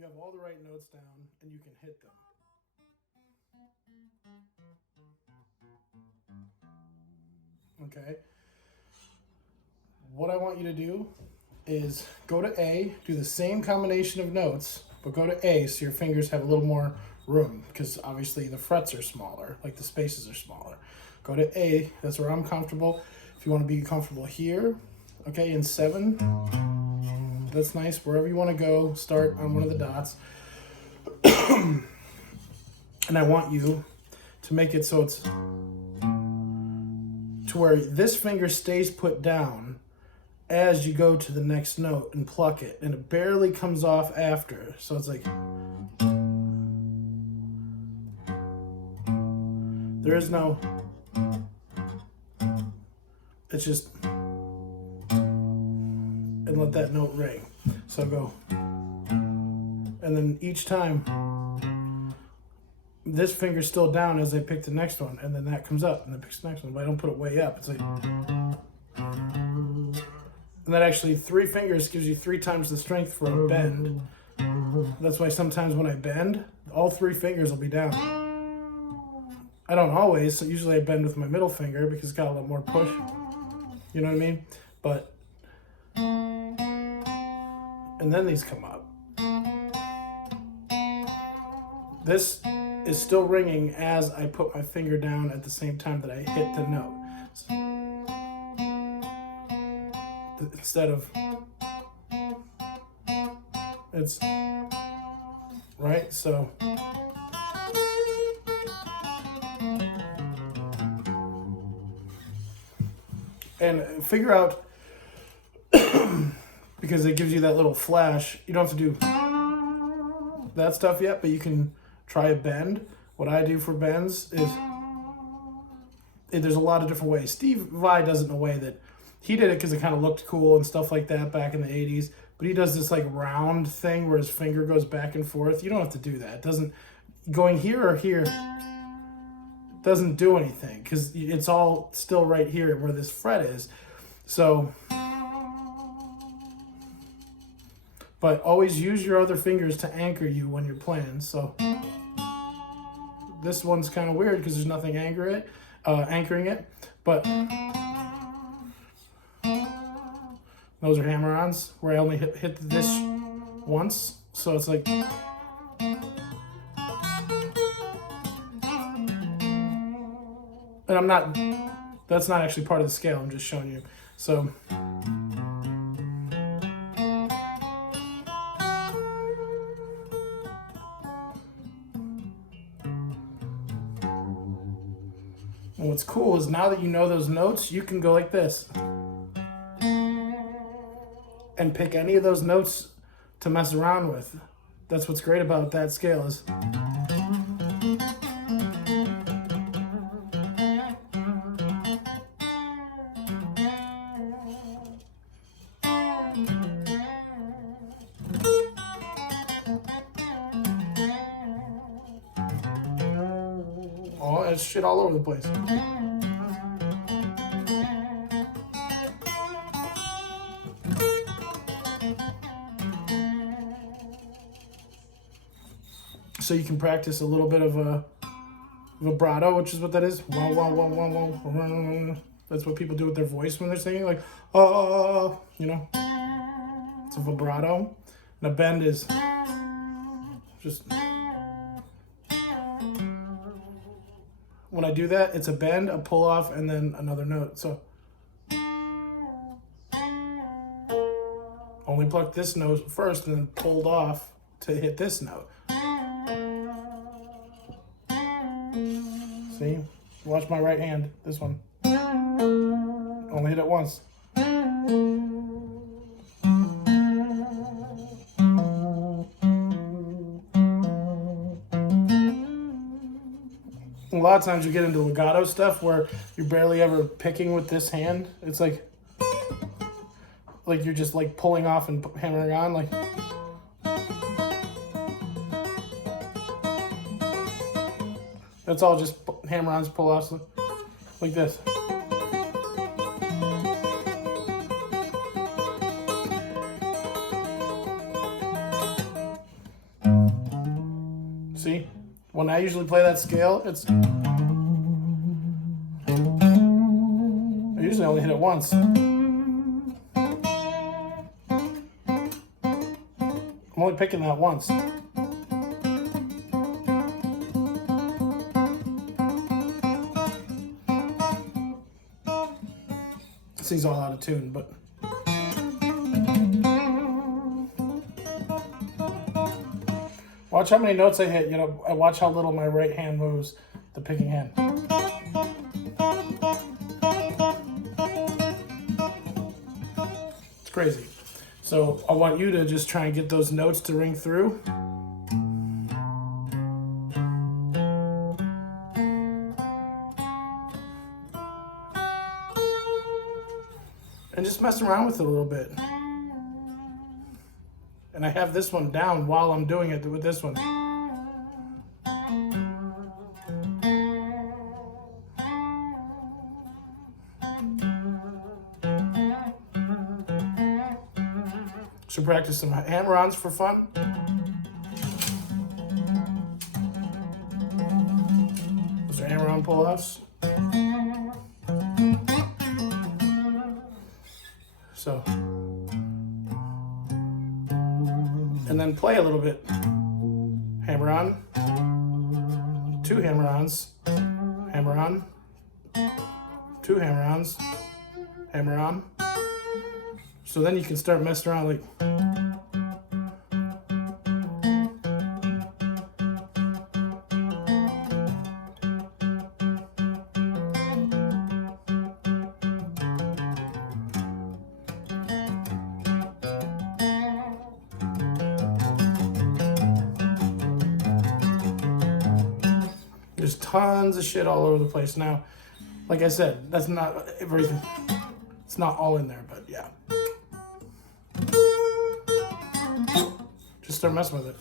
you have all the right notes down and you can hit them. Okay. What I want you to do is go to A, do the same combination of notes, but go to A so your fingers have a little more room, because obviously the frets are smaller, like the spaces are smaller. Go to A, that's where I'm comfortable. If you want to be comfortable here, okay, in 7, that's nice. Wherever you want to go, start on one of the dots. And I want you to make it so it's to where this finger stays put down as you go to the next note and pluck it, and it barely comes off after. So it's like, there is no, it's just, and let that note ring. So go, and then each time this finger's still down as I pick the next one, and then that comes up and then picks the next one, but I don't put it way up. It's like, and that actually 3 fingers gives you 3 times the strength for a bend. That's why sometimes when I bend, all 3 fingers will be down. I don't always, so usually I bend with my middle finger because it's got a lot more push. You know what I mean? But, and then these come up. This is still ringing as I put my finger down at the same time that I hit the note. Instead of, it's, right? So, and figure out, because it gives you that little flash, you don't have to do that stuff yet, but you can try a bend. What I do for bends is, there's a lot of different ways. Steve Vai does it in a way that he did it because it kind of looked cool and stuff like that back in the 80s, but he does this like round thing where his finger goes back and forth. You don't have to do that. It doesn't, going here or here doesn't do anything because it's all still right here where this fret is. So, but always use your other fingers to anchor you when you're playing. So this one's kind of weird because there's nothing anchoring it, but those are hammer-ons where I only hit this once. So it's like, and I'm not, that's not actually part of the scale, I'm just showing you. So, and what's cool is now that you know those notes, you can go like this and pick any of those notes to mess around with. That's what's great about that scale is oh, it's shit all over the place. So you can practice a little bit of a vibrato, which is what that is. Wow, wow, wow, wow, wow. That's what people do with their voice when they're singing, like, oh, you know. It's a vibrato. And a bend is just, when I do that, it's a bend, a pull off, and then another note. So only pluck this note first and then pulled off to hit this note. See? Watch my right hand, this one. Only hit it once. A lot of times you get into legato stuff where you're barely ever picking with this hand. It's like you're just like pulling off and hammering on, like. That's all just hammer-ons, pull-offs, like this. See? When I usually play that scale, I usually only hit it once. I'm only picking that once. This thing's all out of tune, but watch how many notes I hit. You know, I watch how little my right hand moves, the picking hand. It's crazy. So I want you to just try and get those notes to ring through. And just mess around with it a little bit. And I have this one down while I'm doing it with this one. Should practice some hammer-ons for fun. Those are hammer-on pull-offs. So, and then play a little bit. Hammer-on, 2 hammer-ons, hammer-on, 2 hammer-ons, hammer-on. So then you can start messing around like. There's tons of shit all over the place now. Like I said, that's not everything. It's not all in there, but yeah. Just start messing with it.